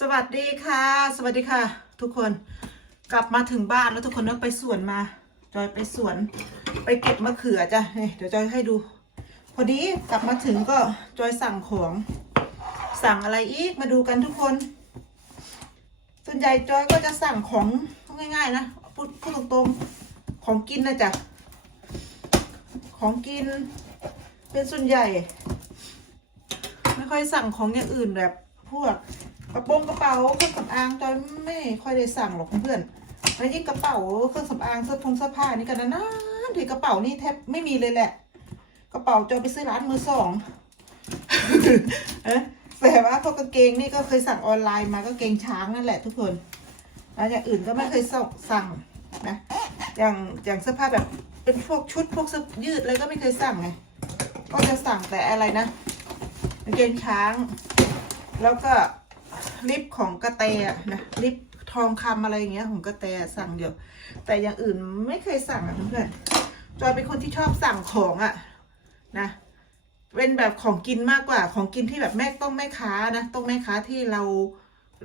สวัสดีค่ะ สวัสดีค่ะ ทุกคนกลับมาถึงบ้านแล้วทุกคนเนอะไปสวนมาจอยไปสวน ไปเก็บมะเขือจ้ะเดี๋ยวจอยให้ดู พอดีกลับมาถึงก็จอยสั่งของสั่งอะไรอีกมาดูกันทุกคน ส่วนใหญ่จอยก็จะสั่งของง่ายๆนะพูดพูดตรงๆของกินนะจ๊ะของกิน เป็นส่วนใหญ่ ไม่ค่อยสั่งของอย่างอื่นแบบพวก กระโปรงกระเป๋าเครื่องสำอางจอยไม่ค่อยได้สั่งหรอกเพื่อนแล้วยิ่งกระเป๋าเครื่องสำอางเสื้อผงเสื้อผ้านี่กันนะนานทีกระเป๋านี่แทบไม่มีเลยแหละ กระเป๋าจอยไปซื้อร้านมือสองเอ๊ะแต่ว่าพวกกางเกงนี่ก็เคยสั่งออนไลน์มาก็เกงช้างนั่นแหละทุกคนแล้วอย่างอื่นก็ไม่เคยสั่งสั่งนะอย่างอย่างเสื้อผ้าแบบเป็นพวกชุดพวกเสื้อยืดอะไรก็ไม่เคยสั่งไงก็จะสั่งแต่อะไรนะกางเกงช้าง แล้วก็ ลิปของกระแตนะลิปทองคำอะไรอย่างเงี้ยของกระแตสั่งเดียวแต่อย่างอื่นไม่เคยสั่งอะเพื่อนจอยเป็นคนที่ชอบสั่งของอะนะเป็นแบบของกินมากกว่าของกินที่แบบแม่ต้องแม่ค้านะต้องแม่ค้าที่เรา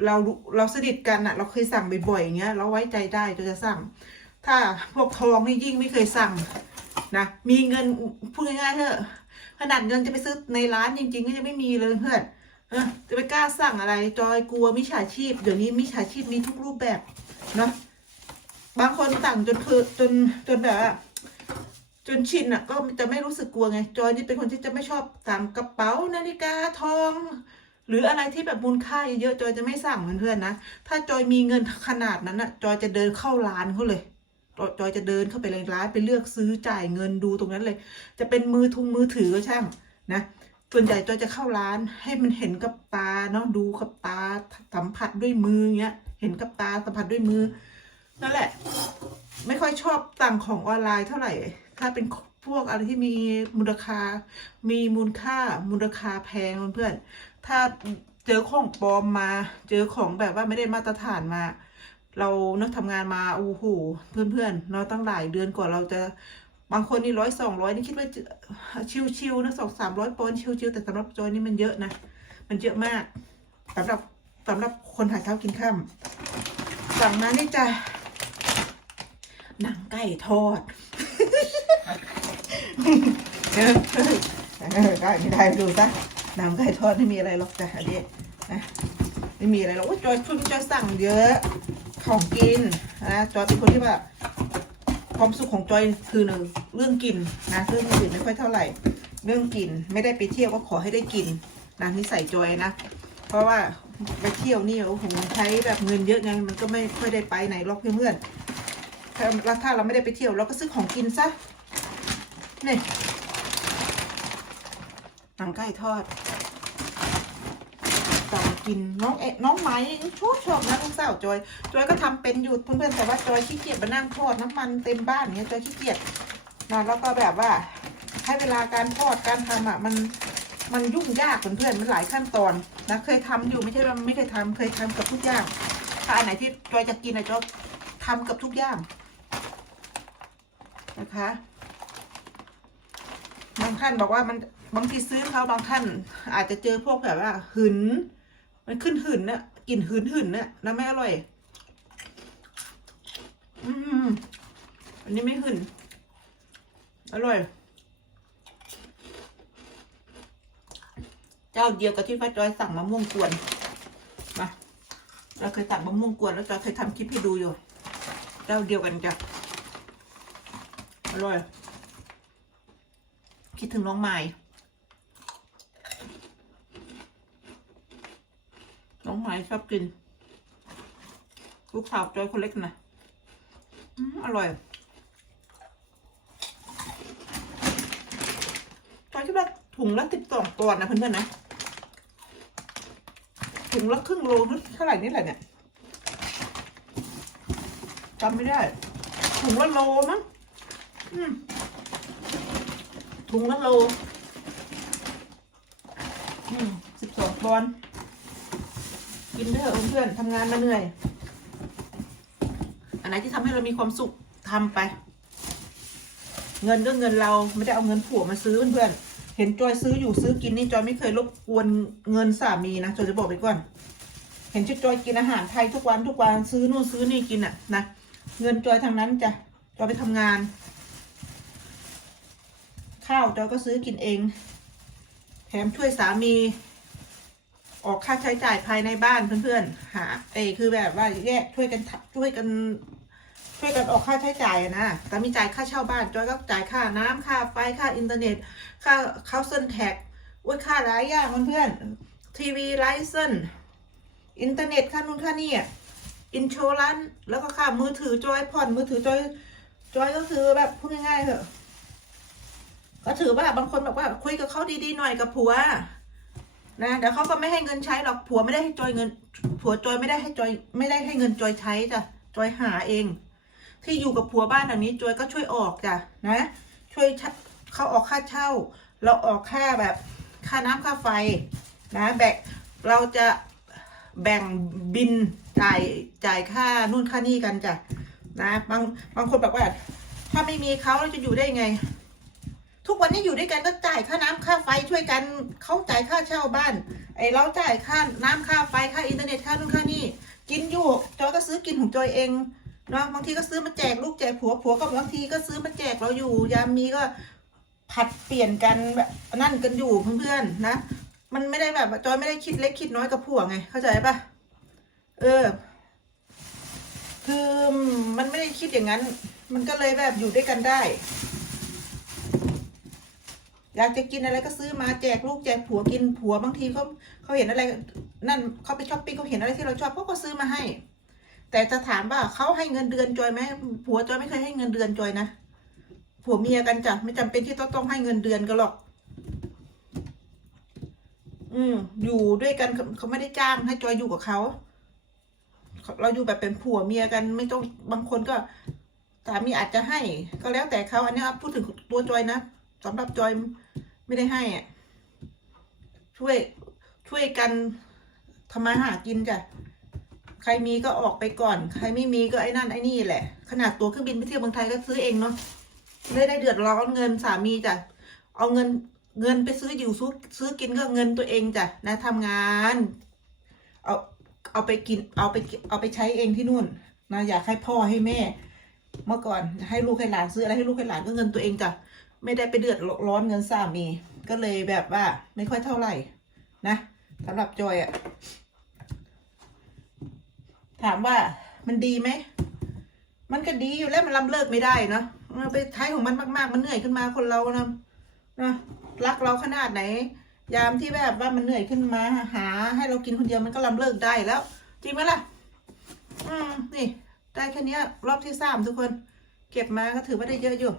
เราเราสนิทกันอะเราเคยสั่งบ่อยๆอย่างเงี้ย เราไว้ใจได้จอยจะสั่ง ถ้าพวกทองนี่ยิ่งไม่เคยสั่งนะมีเงินพูดง่ายๆเถอะขนาดเงินจะไปซื้อในร้านจริง ๆ ก็ยังไม่มีเลยเพื่อน จะไปกล้าสั่งอะไร จอยกลัวมิจฉาชีพ เดี๋ยวนี้มิจฉาชีพมีทุกรูปแบบเนาะบางคนสั่งจนคือจนจนแบบจนชินอะ ก็จะไม่รู้สึกกลัวไง จอยนี่เป็นคนที่จะไม่ชอบสั่งกระเป๋านาฬิกาทอง หรืออะไรที่แบบมูลค่าเยอะๆจอยจะไม่สั่งเพื่อนๆนะถ้าจอยมีเงินขนาดนั้นอะ จอยจะเดินเข้าร้านเขาเลยจอยจะเดินเข้าไปในร้านไปเลือกซื้อจ่ายเงินดูตรงนั้นเลย จะเป็นมือทุงมือถือก็ช่างนะ ส่วนใหญ่จอยจะเข้าร้านให้มันเห็นกับตาเนาะดูกับตาสัมผัสด้วยมือเงี้ย เห็นกับตาสัมผัสด้วยมือ นั่นแหละ ไม่ค่อยชอบสั่งของออนไลน์เท่าไหร่ ถ้าเป็นพวกอะไรที่มีมูลค่า มีมูลค่า มูลค่าแพงเพื่อน ถ้าเจอของปลอมมา เจอของแบบว่าไม่ได้มาตรฐานมา เราเนักทำงานมาโอ้โหเพื่อนๆเราตั้งหลายเดือนกว่าเราจะ บางคนนี่ร้อยสองร้อยนี่คิดว่าชิวๆนะสองสามร้อยปอนด์ชิวๆแต่สำหรับจอยนี่มันเยอะนะ มันเยอะมากสำหรับสำหรับคนหาเช้ากินข้ามสั่งมานี่จะหนังไก่ทอดได้ไม่ได้ดูซะหนังไก่ทอดไม่มีอะไรหรอกจ้ะอันนี้นะไม่มีอะไรหรอกโอ้จอยชุนจอยสั่งเยอะของกินนะจอยเป็นคนที่ว่า ความสุขของจอยคือหนึ่งเรื่องกินนะเรื่องอื่นไม่ค่อยเท่าไหร่ เรื่องกินไม่ได้ไปเที่ยวก็ขอให้ได้กินนะนิสัยจอยนะ เพราะว่าไปเที่ยวนี่โอ้โหใช้แบบเงินเยอะไงมันก็ไม่ค่อยได้ไปไหนหรอกเพื่อนๆถ้าแล้วถ้าเราไม่ได้ไปเที่ยวเราก็ซื้อของกินซะนี่หนังไก่ทอด กินน้องเอะน้องไหม้ชอบชอบนะลูกสาวจอย จอยก็ทำเป็นอยู่เพื่อนๆแต่ว่าจอยขี้เกียจมานั่งทอดน้ำมันเต็มบ้านเนี้ยจอยขี้เกียจนะแล้วก็แบบว่าให้เวลาการทอดการทำอะมันมันยุ่งยากเพื่อนๆมันหลายขั้นตอนนะเคยทำอยู่ไม่ใช่ว่าไม่เคยทำเคยทำกับทุกอย่างถ้าอันไหนที่จอยจะกินอะจอยทำกับทุกอย่างนะคะบางท่านบอกว่ามันบางทีซื้อเขาบางท่านอาจจะเจอพวกแบบว่า หืน มันขึ้นหืนเนี่ยกลิ่นหืนหืนเนี่ยแล้วไม่อร่อย อืมอันนี้ไม่หืนอร่อย เจ้าเดียวกับที่ป้าจอยสั่งมะม่วงกวนมาเราเคยสั่งมะม่วงกวนแล้วจอยเคยทำคลิปให้ดูอยู่ เจ้าเดียวกันจ้ะอร่อย คิดถึงน้องไม้ ชอบกิน ลูกสาวจอยคนเล็กนะอร่อยจอยคิดว่าถุงละสิบสองปอนด์นะเพื่อนๆนะ ถุงละครึ่งโลหรือเท่าไหร่นี่แหละเนี่ยจำไม่ได้ ถุงละโลมั้งถุงละโลสิบสองปอนด์ กินเถอะเพื่อนๆทำงานมาเหนื่อย อันไหนที่ทำให้เรามีความสุขทำไป เงินก็เงินเราไม่ได้เอาเงินผัวมาซื้อเพื่อนๆเห็นจอยซื้ออยู่ซื้อกินนี่จอยไม่เคยรบกวนเงินสามีนะจอยจะบอกไปก่อน เห็นชุดจอยกินอาหารไทยทุกวันทุกวันซื้อนู่นซื้อนี่กินอะนะเงินจอยทางนั้นจ้ะจอยไปทำงาน ข้าวจอยก็ซื้อกินเอง แถมช่วยสามี ออกค่าใช้จ่ายภายในบ้านเพื่อนๆ หาเอคือแบบว่าแยกช่วยกันช่วยกัน ช่วยกันออกค่าใช้จ่ายนะแต่มีจ่ายค่าเช่าบ้านจอยก็จ่ายค่าน้ำค่าไฟค่าอินเทอร์เน็ต ค่าเคาเซนแท็กอุ้ยค่าหลายอย่างเพื่อนๆทีวีไลเซนอินเทอร์เน็ตค่านู่นค่านี่อะอินโชรันแล้วก็ค่ามือถือจอยผ่อนมือถือจอยจอยก็คือแบบพูดง่ายๆเถอะก็ถือว่าบางคนแบบว่าคุยกับเขาดีๆหน่อยกับผัว นะเดี๋ยวเขาก็ไม่ให้เงินใช้หรอกผัวไม่ได้ให้จอยเงิน ผัวจอยไม่ได้ให้จอยไม่ได้ให้เงินจอยใช้จ้ะจอยหาเอง ที่อยู่กับผัวบ้านหลังนี้จอยก็ช่วยออกจ้ะนะ ช่วยเขาออกค่าเช่า เราออกค่าแบบค่าน้ำค่าไฟนะแบ่เราจะแบ่งบินจ่ายจ่ายค่านู่นค่านี่กันจ้ะนะบางบางคนแบบว่าถ้าไม่มีเขาเราจะอยู่ได้ไง ทุกวันนี้อยู่ด้วยกันก็จ่ายค่าน้ำค่าไฟช่วยกันเขาจ่ายค่าเช่าบ้านไอเราจ่ายค่าน้ำค่าไฟค่าอินเทอร์เน็ตค่านู่นค่านี่กินอยู่จอยก็ซื้อกินของจอยเองเนาะบางทีก็ซื้อมาแจกลูกแจกผัวผัวก็บางทีก็ซื้อมาแจกเราอยู่ ยามมีก็ผัดเปลี่ยนกันแบบนั่นกันอยู่เพื่อนๆนะ มันไม่ได้แบบจอยไม่ได้คิดเล็กคิดน้อยกับผัวไงเข้าใจปะเออคือมันไม่ได้คิดอย่างนั้น มันก็เลยแบบอยู่ด้วยกันได้ อยากจะกินอะไรก็ซื้อมาแจกลูกแจกผัวกินผัวบางทีเขาเขาเห็นอะไรนั่นเขาไปช้อปปิ้งเขาเห็นอะไรที่เราชอบเขาก็ซื้อมาให้ แต่จะถามว่าเขาให้เงินเดือนจอยไหมผัวจอยไม่เคยให้เงินเดือนจอยนะผัวเมียกันจ้ะไม่จำเป็นที่ต้องต้องให้เงินเดือนกันหรอก อืมอยู่ด้วยกันเขาเขาไม่ได้จ้างให้จอยอยู่กับเขาเราอยู่แบบเป็นผัวเมียกันไม่ต้องบางคนก็สามีอาจจะให้ ก็แล้วแต่เขาอันนี้พูดถึงตัวจอยนะ สำหรับจอยไม่ได้ให้อะช่วยช่วยกันทำมาหากินจ้ะใครมีก็ออกไปก่อน ใครไม่มีก็ไอ้นั่นไอ้นี่แหละ ขนาดตัวเครื่องบินไปเที่ยวเมืองไทยก็ซื้อเองเนาะไม่ได้เดือดร้อนเงินสามีจ้ะเอาเงินเงินไปซื้ออยู่ซื้อซื้อกินก็เงินตัวเองจ้ะนะทำงาน เอาเอาไปกินเอาไปเอาไปใช้เองที่นู่นนะอยากให้พ่อให้แม่ เมื่อก่อนให้ลูกให้หลานซื้ออะไรให้ลูกให้หลานก็เงินตัวเองจ้ะ ไม่ได้ไปเดือดร้อนเงินสามี ก็เลยแบบว่าไม่ค่อยเท่าไหร่นะสำหรับจอยอะถามว่ามันดีไหม มันก็ดีอยู่แล้วมันลำเลิกไม่ได้เนอะมันไปใช้ของมันมาก ๆ มันเหนื่อยขึ้นมาคนเรานะนะรักเราขนาดไหน ยามที่แบบว่ามันเหนื่อยขึ้นมาหา ให้เรากินคนเดียวมันก็ลำเลิกได้แล้ว จริงไหมล่ะ อืมนี่ ได้แค่นี้รอบที่สามทุกคน เก็บมาก็ถือว่าได้เยอะอยู่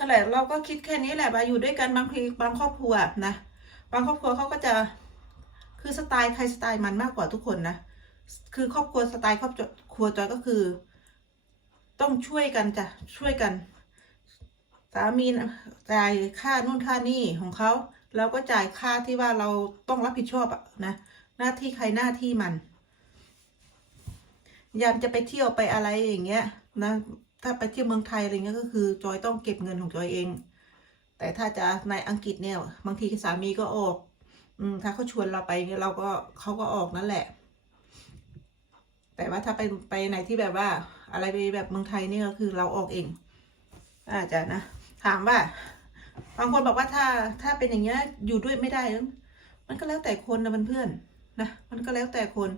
นั่นแหละเราก็คิดแค่นี้แหละว่าอยู่ด้วยกันบางทีบางครอบครัวนะบางครอบครัวเขาก็จะคือสไตล์ใครสไตล์มันมากกว่าทุกคนนะคือครอบครัวสไตล์ครอบครัวจอยก็คือ ต้องช่วยกันจ้ะช่วยกันสามีจ่ายค่านู่นค่านี่ของเขาเราก็จ่ายค่าที่ว่าเราต้องรับผิดชอบอะนะหน้าที่ใครหน้าที่มัน ยามจะไปเที่ยวไปอะไรอย่างเงี้ยนะ ถ้าไปเที่ยวเมืองไทยอะไรเงี้ยก็คือ จอยต้องเก็บเงินของจอยเอง แต่ถ้าจะในอังกฤษเนี่ย บางทีสามีก็ออก อืมถ้าเขาชวนเราไปเงี้ยเราก็เขาก็ออกนั่นแหละ แต่ว่าถ้าไปไปไหนที่แบบว่า อะไรไปแบบเมืองไทยเนี่ยก็คือเราออกเอง อาจจะนะถามว่าบางคนบอกว่าถ้าถ้าเป็นอย่างเงี้ยอยู่ด้วยไม่ได้มันก็แล้วแต่คนนะเพื่อนๆนะมันก็แล้วแต่คน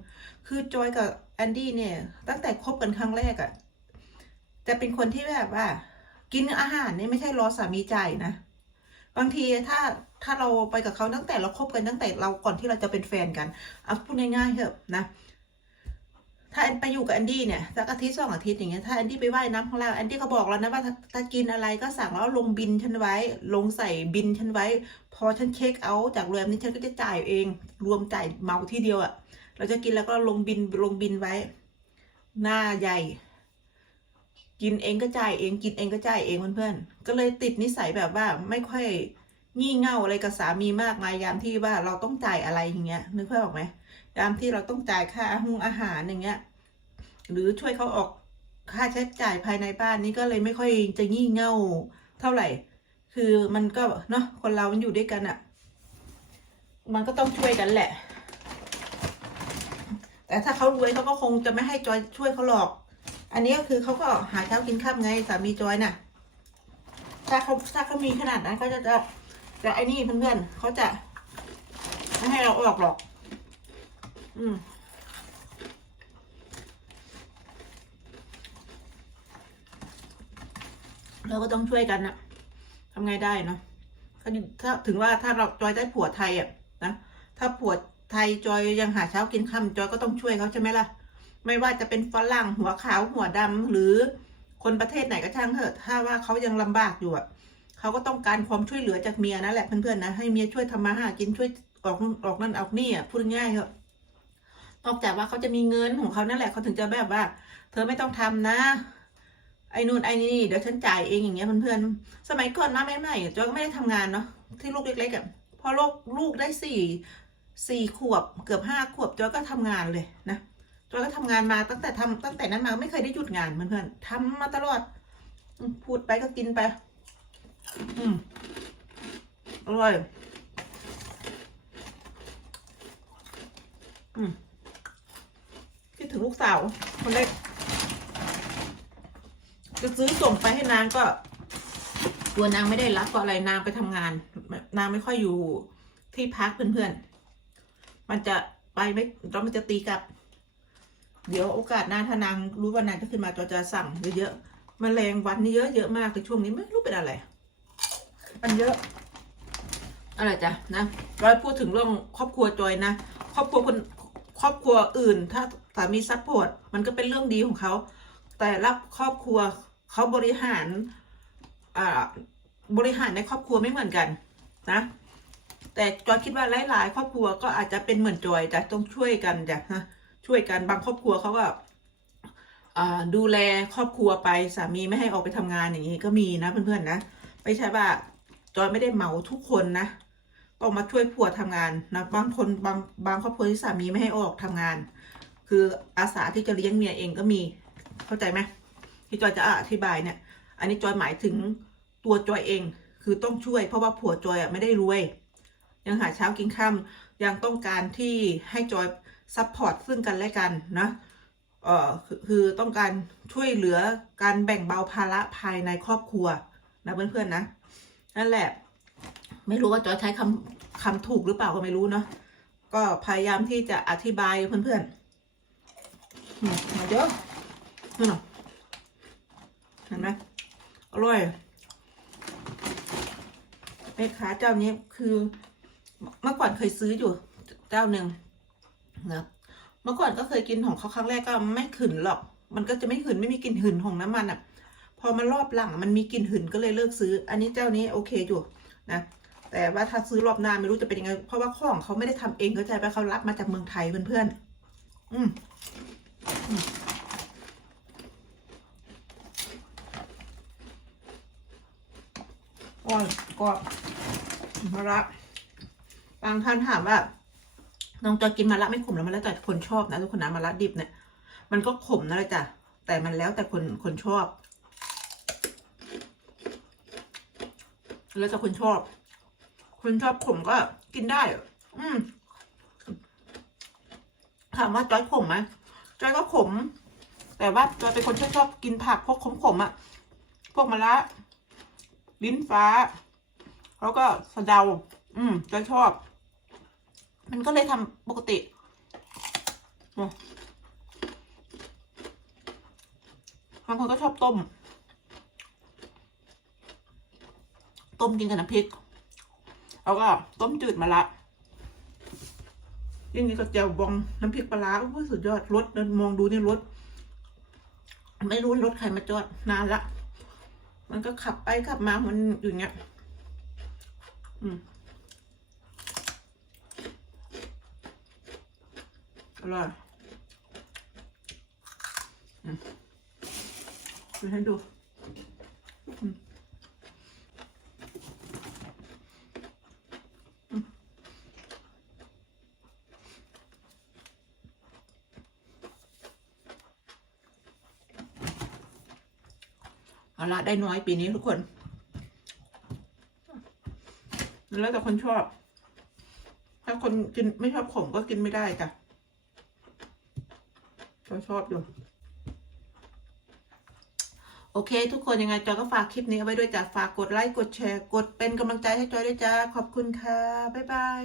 คือจอยกับแอนดี้เนี่ย ตั้งแต่คบกันครั้งแรกอะ่ จะเป็นคนที่แบบว่า กินอาหารนี่ไม่ใช่รอสามีจ่ายนะ บางทีถ้าถ้าเราไปกับเขาตั้งแต่เราคบกันตั้งแต่เราก่อนที่เราจะเป็นแฟนกันเอาพูดง่ายๆเถอะนะถ้าแอนไปอยู่กับแอนดี้เนี่ยสักอาทิตย์สองอาทิตย์อย่างเงี้ยถ้าแอนดี้ไปว่ายน้ำข้างล่างแอนดี้ก็บอกแล้วนะว่าถ้าถ้ากินอะไรก็สั่งแล้วลงบินฉันไว้ ลงใส่บินฉันไว้ พอฉันเช็คเอาท์จากโรงแรมนี้ฉันก็จะจ่ายเอง รวมจ่ายเมาที่เดียวอะ่ะ เราจะกินแล้วก็ลงบินลงบินไว้ หน้าใหญ่ กินเองก็จ่ายเองกินเองก็จ่ายเองเพื่อนๆก็เลยติดนิสัยแบบว่าไม่ค่อยงี่เง่าอะไรกับสามีมากมายยามที่ว่าเราต้องจ่ายอะไรอย่างเงี้ยนึกภาพออกไหมยามที่เราต้องจ่ายค่าหุงอาหารอย่างเงี้ย หรือช่วยเขาออกค่าใช้จ่ายภายในบ้านนี้ก็เลยไม่ค่อยจะงี่เง่าเท่าไหร่ คือมันก็เนาะคนเรามันอยู่ด้วยกันอะ่ะ มันก็ต้องช่วยกันแหละ แต่ถ้าเขารวยเขาก็คงจะไม่ให้จอยช่วยเขาหรอก อันนี้ก็คือเขาก็หาเช้ากินข้ามไงสามีจอยน่ะ ถ้าเขาถ้าเขามีขนาดนั้นเขาจะจะจะไอ้นี่เพื่อนๆเขาจะไม่ให้เราออกหรอก อืมเราก็ต้องช่วยกันนะทำไงได้เนาะถ้าถึงว่าถ้าเราจอยได้ผัวไทยอะนะ ถ้าผัวไทยจอยยังหาเช้ากินค่ำจอยก็ต้องช่วยเขาใช่ไหมล่ะ ไม่ว่าจะเป็นฝรั่งหัวขาวหัวดำหรือคนประเทศไหนก็ช่างเถอะ ถ้าว่าเขายังลำบากอยู่อะเขาก็ต้องการความช่วยเหลือจากเมียนั่นแหละเพื่อนๆนะให้เมียช่วยทำมาหากินช่วยออกออกนั่นออกนี่อะพูดง่ายเถอะนอกจากว่าเขาจะมีเงินของเขานั่นแหละเขาถึงจะแบบว่า เธอไม่ต้องทำนะ ไอ้นู่นไอ้นี่เดี๋ยวฉันจ่ายเองอย่างเงี้ยเพื่อนๆ สมัยก่อนมาใหม่ๆจอยก็ไม่ได้ทำงานเนาะที่ลูกเล็กๆอะพอลูกลูกได้สี่สี่ขวบเกือบห้าขวบจอยก็ทำงานเลยนะ จอยก็ทำงานมาตั้งแต่ทำตั้งแต่นั้นมาไม่เคยได้หยุดงานเพื่อนๆทำมาตลอดพูดไปก็กินไป อืมอร่อยอืมคิดถึงลูกสาวคนเล็กจะซื้อส่งไปให้นางก็กลัวนางไม่ได้รับก็อะไรนางไปทำงาน นางไม่ค่อยอยู่ที่พักเพื่อนๆ มันจะไปไม่แล้วมันจะตีกลับ เดี๋ยวโอกาสหน้าถ้านางรู้ว่านางจะขึ้นมาจอจะสั่งเยอะๆแมลงวันนี่เยอะเยอะมากในช่วงนี้ไม่รู้เป็นอะไร มันเยอะ อะไรจ้ะนะเร้อยพูดถึงเรื่องครอบครัวจอยนะ ครอบครัวคนครอบครัวอื่น ถ้าสามีซัพพอร์ตมันก็เป็นเรื่องดีของเขา แต่ละครอบครัวเขาบริหารอ่าบริหารในครอบครัวไม่เหมือนกันนะแต่จอยคิดว่าหลาย ๆ ครอบครัวก็อาจจะเป็นเหมือนจอยแต่ต้องช่วยกันจ้ะนะ ช่วยกันบางครอบครัวเขาก็ดูแลครอบครัวไปสามีไม่ให้ออกไปทำงานอย่างนี้ก็มีนะเพื่อนๆนะไม่ใช่ว่าจอยไม่ได้เหมาทุกคนนะต้องมาช่วยผัวทำงานนะบางคนบางบางครอบครัวที่สามีไม่ให้ออกทำงาน คืออาสาที่จะเลี้ยงเมียเองก็มีเข้าใจไหมที่จอยจะอธิบายเนี่ย อันนี้จอยหมายถึงตัวจอยเอง คือต้องช่วย เพราะว่าผัวจอยอะไม่ได้รวย ยังหาเช้ากินค่ำยังต้องการที่ให้จอย ซัพพอร์ตซึ่งกันและกันนะเอ่อคือต้องการช่วยเหลือการแบ่งเบาภาระภายในครอบครัวนะเพื่อนๆนะนั่นแหละ ไม่รู้ว่าจอยใช้คำคำถูกหรือเปล่าก็ไม่รู้เนาะก็พยายามที่จะอธิบายเพื่อนๆอืมมาเยอะนี่หนอเห็นไหมอร่อยแม่ค้าเจ้านี้คือเมื่อก่อนเคยซื้ออยู่เจ้าหนึ่ง นะเมื่อก่อนก็เคยกินของเขาครั้งแรกก็ไม่ขืนหรอก มันก็จะไม่ขืนไม่มีกลิ่นหืนของน้ำมันอะ พอมารอบหลังมันมีกลิ่นหืนก็เลยเลิกซื้อ อันนี้เจ้านี้โอเคอยู่นะ แต่ว่าถ้าซื้อรอบหน้าไม่รู้จะเป็นยังไง เพราะว่าของเขาไม่ได้ทำเองเข้าใจไปเขารับมาจากเมืองไทยเพื่อนๆ อืมอืมโอ้ยก็มาละบางท่านถามว่า น้องจอยกินมาละไม่ขมแล้วมันแล้วแต่คนชอบนะทุกคนนะมาละดิบเนี่ย มันก็ขมนะเลยจ้ะแต่มันแล้วแต่คนคนชอบ แล้วแต่คนชอบ คนชอบขมก็กินได้ อืมถามว่าจอยขมไหมจอยก็ขม แต่ว่าจอยเป็นคนชอบชอบกินผักพวกขมๆอะ่ะ พวกมะระลิ้นฟ้า แล้วก็สะเดา อืมจอยชอบ มันก็เลยทำปกติเนี่ยบางคนก็ชอบต้ม ต้มกินกับน้ำพริก แล้วก็ต้มจืดมะระยิ่งนี้ก็เจียวบองน้ำพริกปลาร้าสุดยอดรสเดินมองดูนี่รสไม่รู้รถใครมาจอดนานละ มันก็ขับไปขับมา มันอยู่เงี้ย อืม อร่อยอืมไปให้ดูเอาละได้น้อยปีนี้ทุกคน แล้วแต่คนชอบ ถ้าคนกินไม่ชอบขมก็กินไม่ได้จ้ะ ชอบอยู่ โอเค ทุกคนยังไงจอยก็ฝากคลิปนี้เอาไว้ด้วยจ้ะฝากกดไลค์กดแชร์ กดเป็นกำลังใจให้จอยด้วยจ้าขอบคุณค่ะ บ๊ายบาย